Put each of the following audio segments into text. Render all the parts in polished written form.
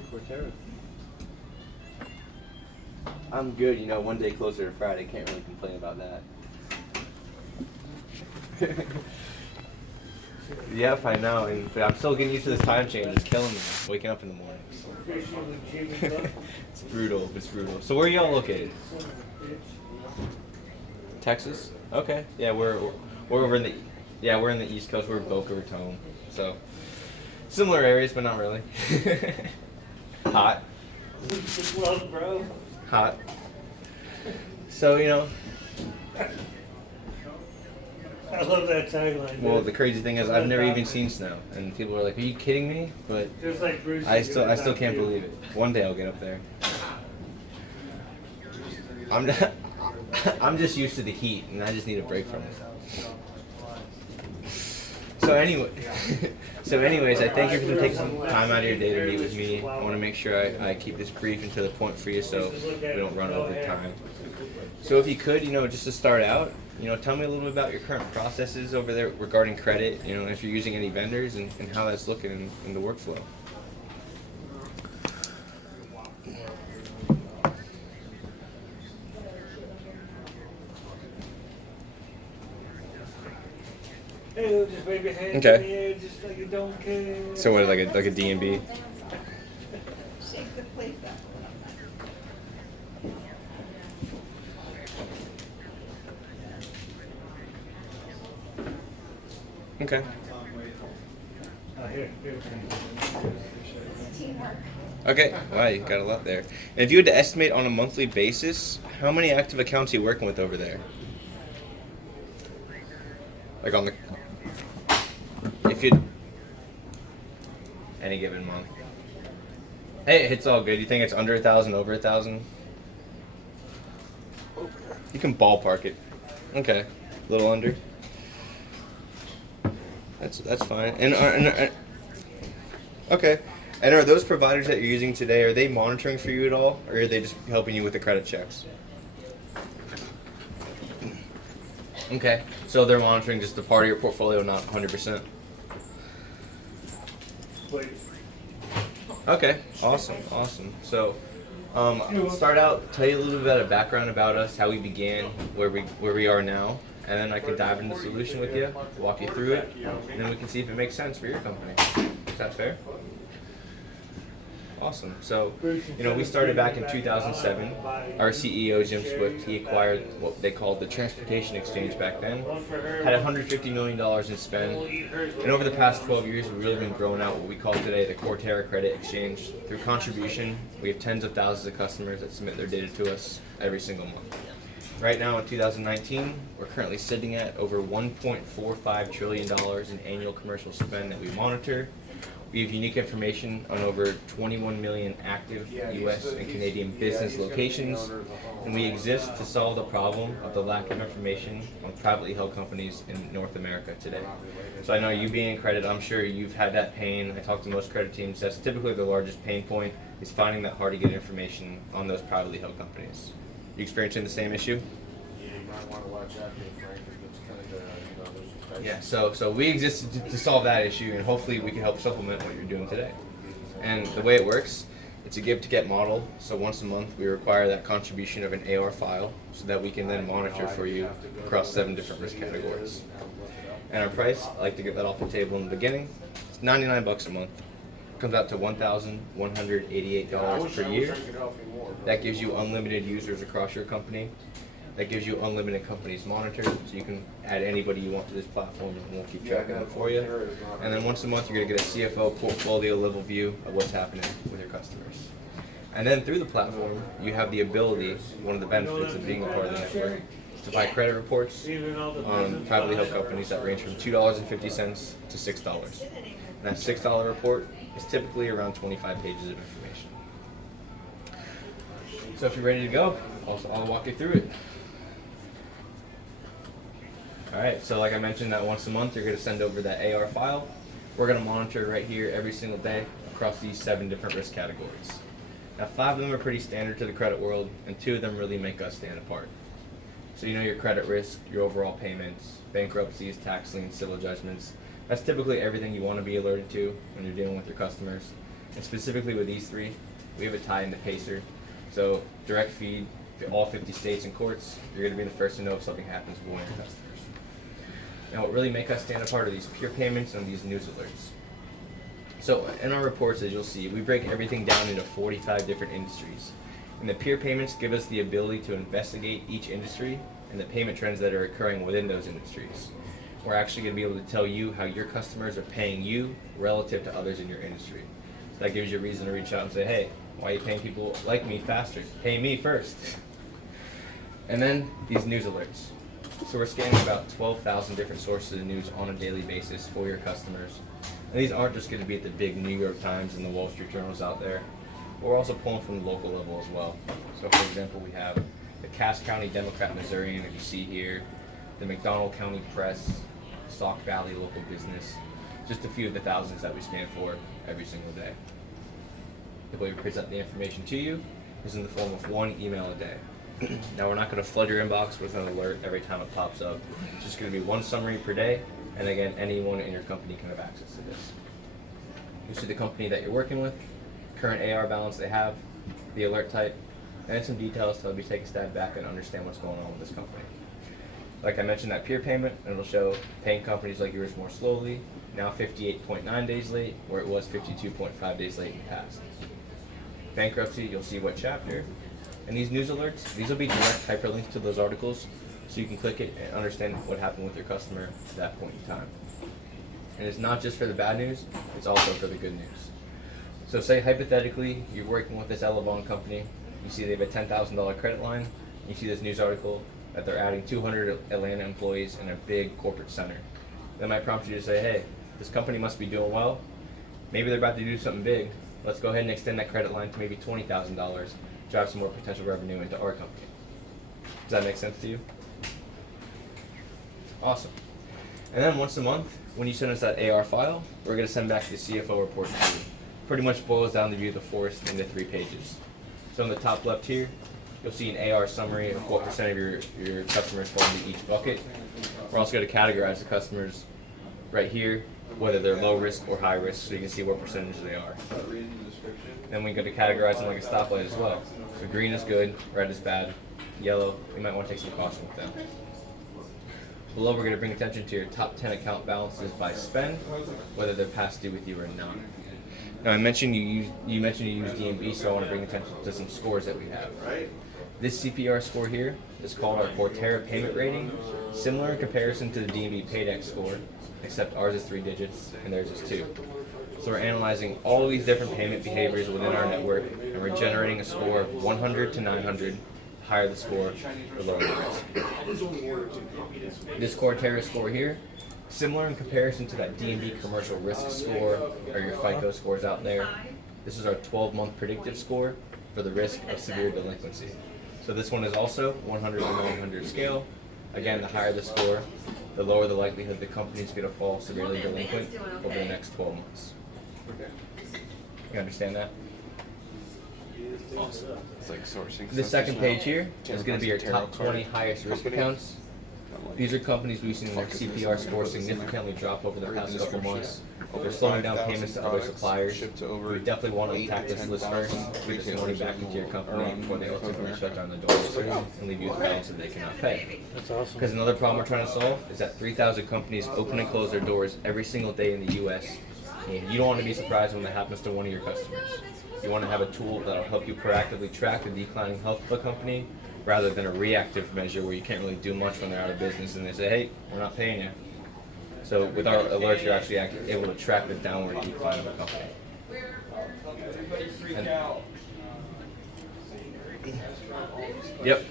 your Cortera? I'm good. You know, one day closer to Friday. Can't really complain about that. Yep, I know. But I'm still getting used to this time change. It's killing me. Waking up in the morning. It's brutal. It's brutal. So where are y'all located? Texas. Okay. Yeah, we're over in the we're in the East Coast. We're Boca Raton. So similar areas, but not really. Hot. Well, bro. Hot. So I love that tagline. Well, dude. the crazy thing is, I've never even seen snow, and people are like, "Are you kidding me?" But Just like Bruce. I still can't believe it. One day I'll get up there. I'm just used to the heat, and I just need a break from it. So anyways, I thank you for taking some time out of your day to meet with me. I want to make sure I keep this brief and to the point for you, so we don't run over time. So if you could, just to start out, tell me a little bit about your current processes over there regarding credit. If you're using any vendors and how that's looking in the workflow. Hey, just wave your hand Okay. in the air, just like you don't care. So what, like a D&B? Shake the plate up. Okay. Here. Teamwork. Okay. Wow, you got a lot there. And if you had to estimate on a monthly basis, how many active accounts are you working with over there? Like if you any given month. Hey, it's all good. You think it's under 1,000, over 1,000? You can ballpark it. Okay, a little under. That's fine. Okay. And are those providers that you're using today, are they monitoring for you at all, or are they just helping you with the credit checks? Okay. So they're monitoring just the part of your portfolio, not 100%. Wait. Okay. Awesome. So, start out. Tell you a little bit of background about us, how we began, where we are now, and then I can dive into the solution with you, walk you through it, and then we can see if it makes sense for your company. Is that fair? Awesome. So, we started back in 2007. Our CEO, Jim Swift, he acquired what they called the Transportation Exchange back then. Had $150 million in spend. And over the past 12 years, we've really been growing out what we call today the Cortera Credit Exchange. Through contribution, we have tens of thousands of customers that submit their data to us every single month. Right now in 2019, we're currently sitting at over $1.45 trillion in annual commercial spend that we monitor. We have unique information on over 21 million active U.S. and Canadian business locations, and we exist to solve the problem of the lack of information on privately held companies in North America today. So I know you being in credit, I'm sure you've had that pain. I talk to most credit teams. That's typically the largest pain point, is finding that hard to get information on those privately held companies. You experiencing the same issue? Yeah, you might want to watch out there, Frank, because it's kind of, there's Yeah, so we exist to solve that issue, and hopefully we can help supplement what you're doing today. And the way it works, it's a give to get model. So once a month we require that contribution of an AR file so that we can then monitor for you across 7 different risk categories. And our price, I like to get that off the table in the beginning, it's $99 a month. Comes out to $1,188 per year. That gives you unlimited users across your company. That gives you unlimited companies monitored, so you can add anybody you want to this platform and we'll keep track of them for you. And then once a month you're going to get a CFO portfolio level view of what's happening with your customers. And then through the platform, you have the ability, one of the benefits of being a part of the network, is to buy credit reports on privately held companies that range from $2.50 to $6. And that $6 report is typically around 25 pages of information. So if you're ready to go, I'll walk you through it. Alright, so like I mentioned, that once a month you're going to send over that AR file. We're going to monitor right here every single day across these 7 different risk categories. Now 5 of them are pretty standard to the credit world, and 2 of them really make us stand apart. So your credit risk, your overall payments, bankruptcies, tax liens, civil judgments. That's typically everything you want to be alerted to when you're dealing with your customers. And specifically with these three, we have a tie into Pacer. So direct feed to all 50 states and courts. You're going to be the first to know if something happens with one of your customers. Now, what really make us stand apart are these peer payments and these news alerts. So in our reports, as you'll see, we break everything down into 45 different industries. And the peer payments give us the ability to investigate each industry and the payment trends that are occurring within those industries. We're actually going to be able to tell you how your customers are paying you relative to others in your industry. So that gives you a reason to reach out and say, hey, why are you paying people like me faster? Pay me first. And then these news alerts. So we're scanning about 12,000 different sources of news on a daily basis for your customers. And these aren't just going to be at the big New York Times and the Wall Street Journals out there. We're also pulling from the local level as well. So for example, we have the Cass County Democrat Missourian, if you see here, the McDonald County Press, Sauk Valley Local Business, just a few of the thousands that we scan for every single day. The way we present the information to you is in the form of one email a day. Now we're not going to flood your inbox with an alert every time it pops up. It's just going to be one summary per day, and again, anyone in your company can have access to this. You see the company that you're working with, current AR balance they have, the alert type, and some details to help you take a step back and understand what's going on with this company. Like I mentioned, that peer payment, and it'll show paying companies like yours more slowly, now 58.9 days late, where it was 52.5 days late in the past. Bankruptcy, you'll see what chapter. And these news alerts, these will be direct hyperlinks to those articles, so you can click it and understand what happened with your customer at that point in time. And it's not just for the bad news, it's also for the good news. So say hypothetically, you're working with this Elevon company, you see they have a $10,000 credit line, you see this news article that they're adding 200 Atlanta employees in a big corporate center. That might prompt you to say, hey, this company must be doing well, maybe they're about to do something big, let's go ahead and extend that credit line to maybe $20,000, drive some more potential revenue into our company. Does that make sense to you? Awesome. And then once a month, when you send us that AR file, we're going to send back the CFO report to you. Pretty much boils down the view of the forest into 3 pages. So in the top left here, you'll see an AR summary of what percent of your customers fall into each bucket. We're also going to categorize the customers right here, whether they're low risk or high risk, so you can see what percentage they are. Then we're going to categorize them like a stoplight as well. So green is good, red is bad, yellow, you might want to take some caution with them. Below, we're going to bring attention to your top 10 account balances by spend, whether they're past due with you or not. Now, I mentioned you use D&B, so I want to bring attention to some scores that we have. This CPR score here is called our Cortera payment rating, similar in comparison to the D&B Paydex score, except ours is 3 digits and theirs is 2. So we're analyzing all of these different payment behaviors within our network, and we're generating a score of 100 to 900. The higher the score, the lower the risk. This Cortera score here, similar in comparison to that D&B commercial risk score or your FICO scores out there. This is our 12-month predictive score for the risk of severe delinquency. So this one is also 100 to 900 scale. Again, the higher the score, the lower the likelihood the company is going to fall severely delinquent over the next 12 months. You understand that? Awesome. It's like sourcing. The second page here is going to be your top 20 highest risk accounts. These are companies we've seen their CPR score significantly drop over the past couple months. If they're slowing down payments to other suppliers, we definitely want to attack this list first, get this money back into your company before they ultimately shut down the doors and leave you with balance that they cannot pay. That's awesome. Because another problem we're trying to solve is that 3,000 companies open and close their doors every single day in the U.S. And you don't want to be surprised when that happens to one of your customers. You want to have a tool that'll help you proactively track the declining health of a company rather than a reactive measure where you can't really do much when they're out of business and they say, hey, we're not paying you. So with our alerts, you're actually able to track the downward decline of a company. And, yep.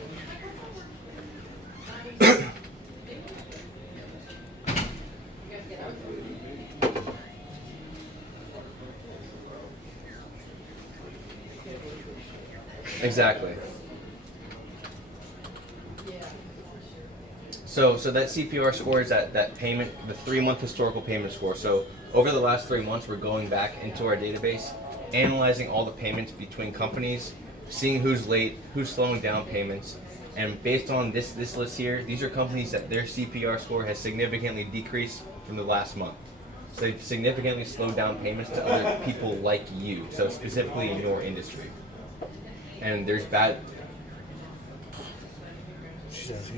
Exactly. So that CPR score is that payment, the 3-month historical payment score. So over the last 3 months, we're going back into our database, analyzing all the payments between companies, seeing who's late, who's slowing down payments, and based on this list here, these are companies that their CPR score has significantly decreased from the last month. So they've significantly slowed down payments to other people like you, so specifically in your industry. And there's bad.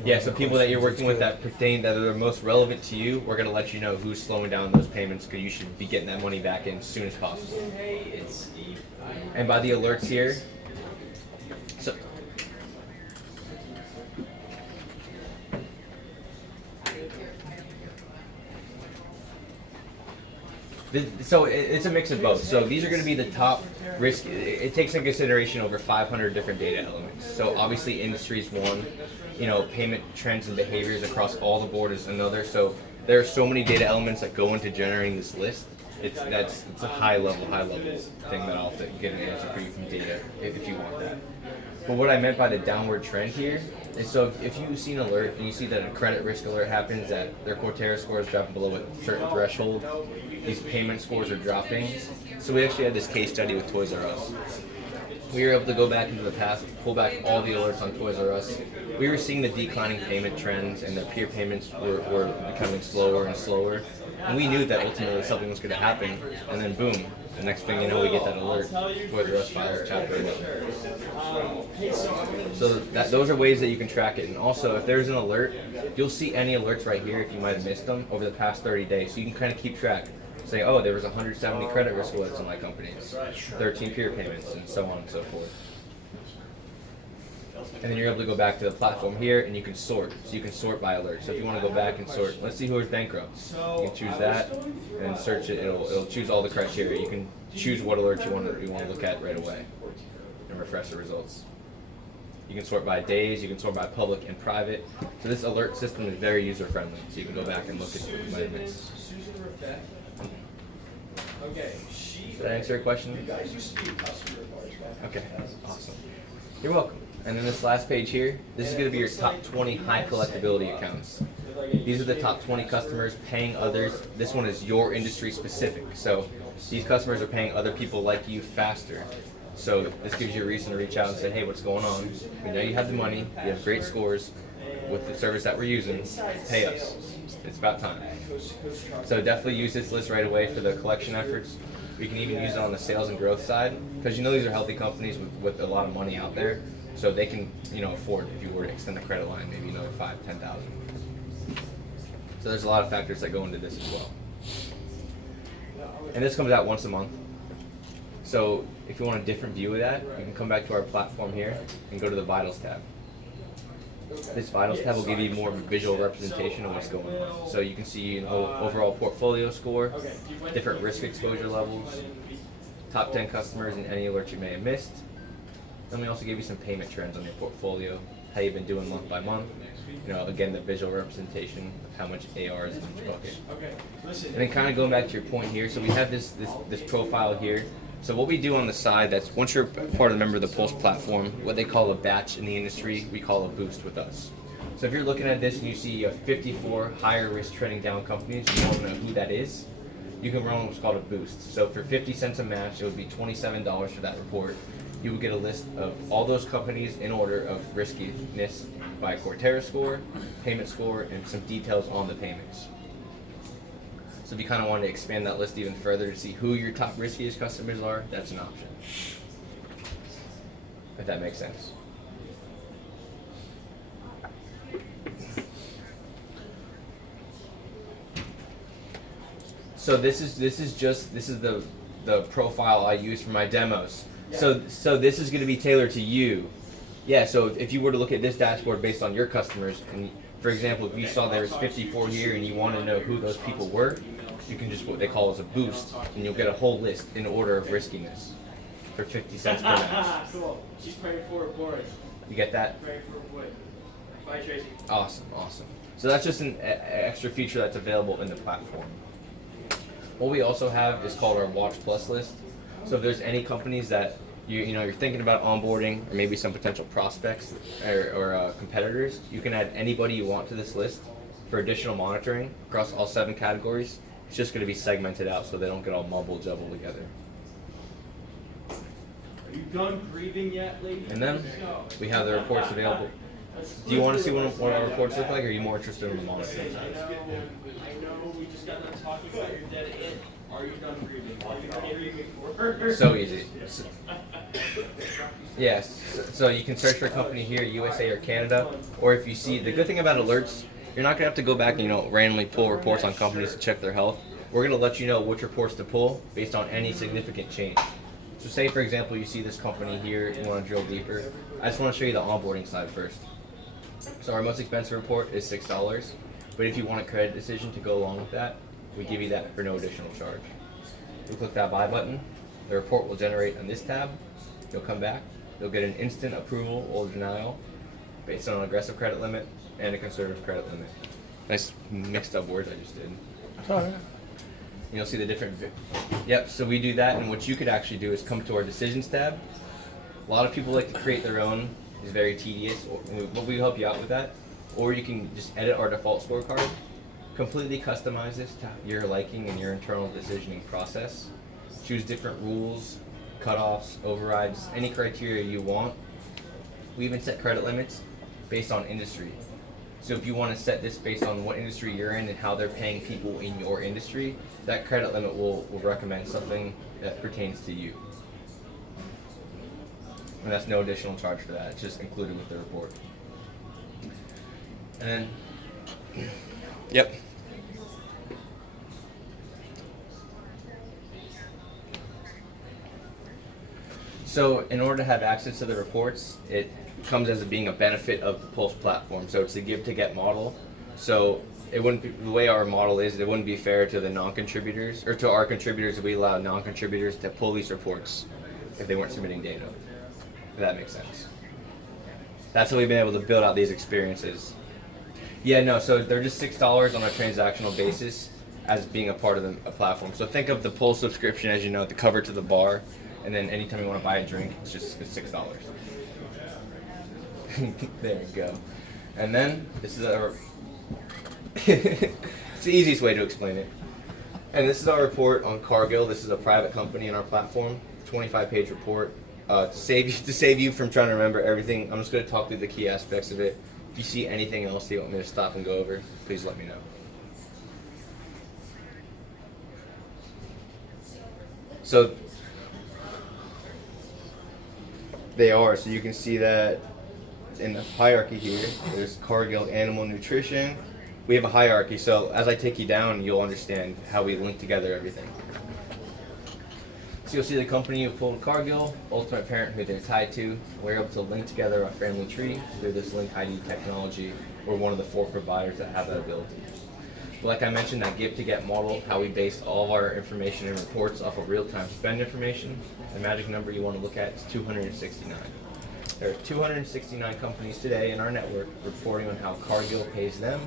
Yeah, so people that you're working with that pertain that are most relevant to you, we're gonna let you know who's slowing down those payments because you should be getting that money back in as soon as possible. And by the alerts here, so it's a mix of both. So these are going to be the top risk. It takes into consideration over 500 different data elements. So obviously industry is one, payment trends and behaviors across all the board is another. So there are so many data elements that go into generating this list. It's a high level thing that I'll get an answer for you from data if you want that. But what I meant by the downward trend here is so if you see an alert and you see that a credit risk alert happens, that their Cortera score is dropping below a certain threshold, these payment scores are dropping. So we actually had this case study with Toys R Us. We were able to go back into the past, pull back all the alerts on Toys R Us. We were seeing the declining payment trends and the peer payments were becoming slower and slower. And we knew that ultimately something was going to happen, and then boom, the next thing you know, we get that alert. Toys R Us files Chapter 11. So those are ways that you can track it. And also, if there's an alert, you'll see any alerts right here if you might have missed them over the past 30 days. So you can kind of keep track. Say, oh, there was 170 credit risk alerts on my company, 13 peer payments, and so on and so forth. And then you're able to go back to the platform here, and you can sort. So you can sort by alert. So if you want to go back and sort, let's see who is bankrupt. You can choose that, and search it. It'll choose all the criteria. You can choose what alert you want to look at right away, and refresh the results. You can sort by days. You can sort by public and private. So this alert system is very user friendly. So you can go back and look at what you might have missed. Did I answer your question? Okay, awesome. You're welcome. And then this last page here, this is going to be your top 20 high collectability accounts. These are the top 20 customers paying others. This one is your industry specific. So these customers are paying other people like you faster. So this gives you a reason to reach out and say, hey, what's going on? We know you have the money, you have great scores with the service that we're using, pay us. It's about time. So definitely use this list right away for the collection efforts. We can even use it on the sales and growth side because these are healthy companies with a lot of money out there. So they can, afford if you were to extend the credit line, maybe another $5,000, $10,000. So there's a lot of factors that go into this as well. And this comes out once a month. So if you want a different view of that, you can come back to our platform here and go to the Vitals tab. This Vitals tab will give you more of a visual representation of what's going on. So you can see an overall portfolio score, different risk exposure levels, top 10 customers, and any alerts you may have missed. Then we also give you some payment trends on your portfolio, how you've been doing month by month. Again, the visual representation of how much AR is in each bucket. And then kind of going back to your point here, so we have this profile here. So what we do on the side, that's once you're part of the member of the Pulse platform, what they call a batch in the industry, we call a boost with us. So if you're looking at this and you see 54 higher risk trending down companies, you don't know who that is, you can run what's called a boost. So for 50 cents a match, it would be $27 for that report. You would get a list of all those companies in order of riskiness by Cortera score, payment score, and some details on the payments. So if you kind of want to expand that list even further to see who your top riskiest customers are, that's an option. If that makes sense. So this is the profile I use for my demos. So this is going to be tailored to you. Yeah, so if you were to look at this dashboard based on your customers, and for example, if you saw there was 54 here and you want to know who those people were, you can just what they call as a boost, and you'll get a whole list in order of riskiness for 50 cents per match. Cool. She's praying for a board. You get that? Praying for a board. Bye, Tracy. Awesome. So that's just an extra feature that's available in the platform. What we also have is called our Watch Plus list. So if there's any companies that you're thinking about onboarding, or maybe some potential prospects or competitors, you can add anybody you want to this list for additional monitoring across all 7 categories. It's just going to be segmented out so they don't get all mumble-jumble together. Are you done grieving yet, lady? And then we have the reports available. Do you want to see what our reports look like, or are you more interested in the monitoring side? I know we just got done talking about your dead end. Are you done grieving? Are you done grieving for? So easy. Yes. So you can search for a company here, USA or Canada, or if you see, the good thing about alerts, you're not gonna have to go back and randomly pull reports on companies to check their health. We're gonna let you know which reports to pull based on any significant change. So say for example you see this company here, you want to drill deeper. I just want to show you the onboarding side first. So our most expensive report is $6, but if you want a credit decision to go along with that, we give you that for no additional charge. We click that buy button, the report will generate on this tab, you'll come back, you'll get an instant approval or denial based on an aggressive credit limit and a conservative credit limit. Nice mixed up words I just did. Sorry. You'll see the different, yep, so we do that, and what you could actually do is come to our decisions tab. A lot of people like to create their own, it's very tedious, but we help you out with that. Or you can just edit our default scorecard, completely customize this to your liking and your internal decisioning process. Choose different rules, cutoffs, overrides, any criteria you want. We even set credit limits based on industry. So if you want to set this based on what industry you're in and how they're paying people in your industry, that credit limit will recommend something that pertains to you. And that's no additional charge for that, it's just included with the report. And then, yep. So in order to have access to the reports, it comes as being a benefit of the Pulse platform. So it's a give to get model. So it wouldn't be, the way our model is, it wouldn't be fair to the non-contributors, or to our contributors if we allow non-contributors to pull these reports if they weren't submitting data. If that makes sense. That's how we've been able to build out these experiences. Yeah, no, so they're just $6 on a transactional basis as being a part of a platform. So think of the Pulse subscription as, the cover to the bar, and then anytime you want to buy a drink, it's $6. There you go. And then this is our it's the easiest way to explain it. And this is our report on Cargill. This is a private company in our platform, 25-page report. To save you from trying to remember everything, I'm just going to talk through the key aspects of it. If you see anything else you want me to stop and go over, please let me know. So they are. So you can see that in the hierarchy here, there's Cargill Animal Nutrition. We have a hierarchy, so as I take you down, you'll understand how we link together everything. So you'll see the company you pulled Cargill, Ultimate Parent, who they're tied to. We're able to link together our family tree through this Link ID technology. We're one of the 4 providers that have that ability. But like I mentioned, that give to get model, how we based all of our information and reports off of real-time spend information. The magic number you want to look at is 269. There are 269 companies today in our network reporting on how Cargill pays them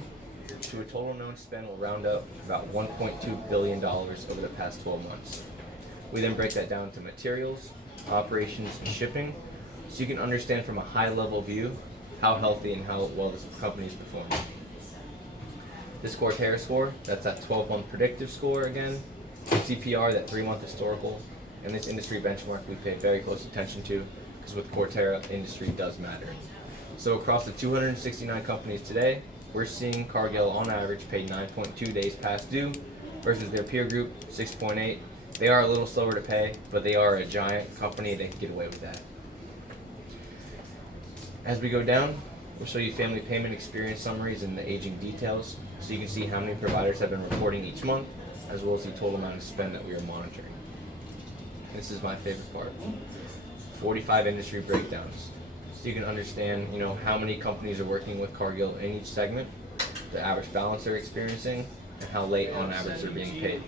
to a total known spend will round up about $1.2 billion over the past 12 months. We then break that down to materials, operations, and shipping, so you can understand from a high-level view how healthy and how well this company is performing. This Cortera score, that's that 12-month predictive score again, CPR, that 3-month historical, and this industry benchmark we pay very close attention to, because with Cortera, industry does matter. So across the 269 companies today, we're seeing Cargill on average pay 9.2 days past due versus their peer group, 6.8. They are a little slower to pay, but they are a giant company, they can get away with that. As we go down, we'll show you family payment experience summaries and the aging details, so you can see how many providers have been reporting each month, as well as the total amount of spend that we are monitoring. This is my favorite part. 45 industry breakdowns. So you can understand, how many companies are working with Cargill in each segment, the average balance they're experiencing, and how late on average they're being paid.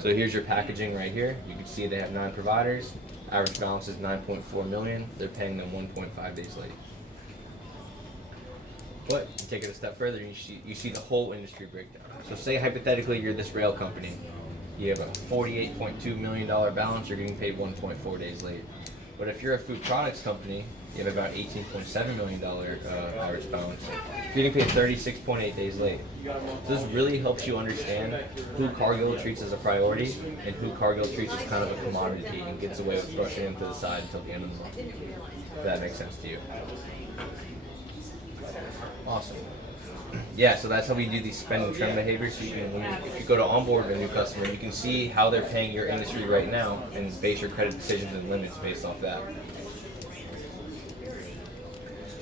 So here's your packaging right here. You can see they have 9 providers. Average balance is 9.4 million. They're paying them 1.5 days late. But you take it a step further, you see the whole industry breakdown. So say hypothetically you're this rail company. You have a $48.2 million balance, you're getting paid 1.4 days late. But if you're a food products company, you have about $18.7 million average balance. You're getting paid 36.8 days late. So this really helps you understand who Cargill treats as a priority and who Cargill treats as kind of a commodity and gets away with brushing them to the side until the end of the month. If that makes sense to you. Awesome. Yeah, so that's how we do these spend and trend behaviors. So you can, if you go to onboard a new customer, you can see how they're paying your industry right now and base your credit decisions and limits based off that.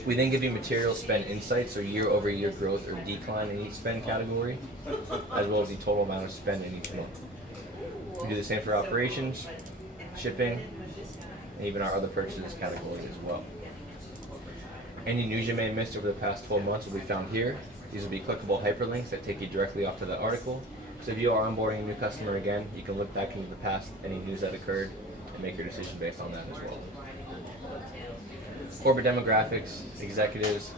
We then give you material spend insights, or year-over-year growth or decline in each spend category, as well as the total amount of spend in each month. We do the same for operations, shipping, and even our other purchases categories as well. Any news you may have missed over the past 12 months will be found here. These will be clickable hyperlinks that take you directly off to the article. So if you are onboarding a new customer again, you can look back into the past, any news that occurred, and make your decision based on that as well. Corporate demographics, executives.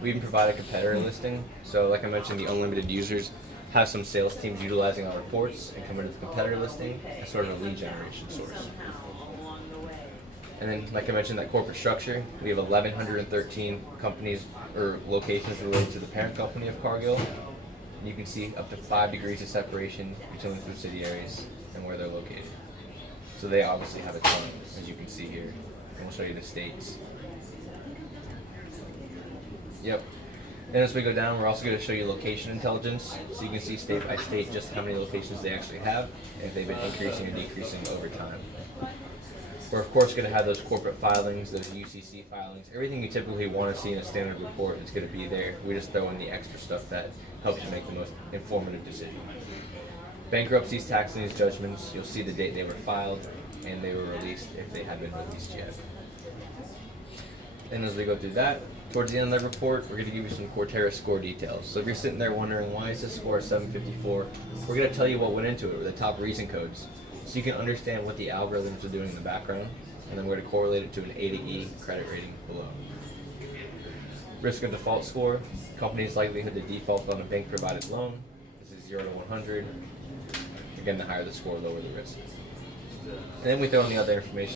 We even provide a competitor listing. So like I mentioned, the unlimited users have some sales teams utilizing our reports and come into the competitor listing as sort of a lead generation source. And then, like I mentioned, that corporate structure, we have 1,113 companies or locations related to the parent company of Cargill. You can see up to 5 degrees of separation between the subsidiaries and where they're located. So they obviously have a ton, as you can see here. And we'll show you the states. Yep. And as we go down, we're also going to show you location intelligence. So you can see state by state just how many locations they actually have, and if they've been increasing or decreasing over time. We're of course going to have those corporate filings, those UCC filings, everything you typically want to see in a standard report is going to be there. We just throw in the extra stuff that helps you make the most informative decision. Bankruptcies, tax liens, judgments, you'll see the date they were filed and they were released if they have been released yet. And as we go through that, towards the end of the report, we're going to give you some Cortera score details. So if you're sitting there wondering why is this score 754, we're going to tell you what went into it, or the top reason codes, so you can understand what the algorithms are doing in the background, and then we're going to correlate it to an A to E credit rating below. Risk of default score, company's likelihood to default on a bank provided loan. This is 0 to 100. Again, the higher the score, lower the risk. And then we throw in the other information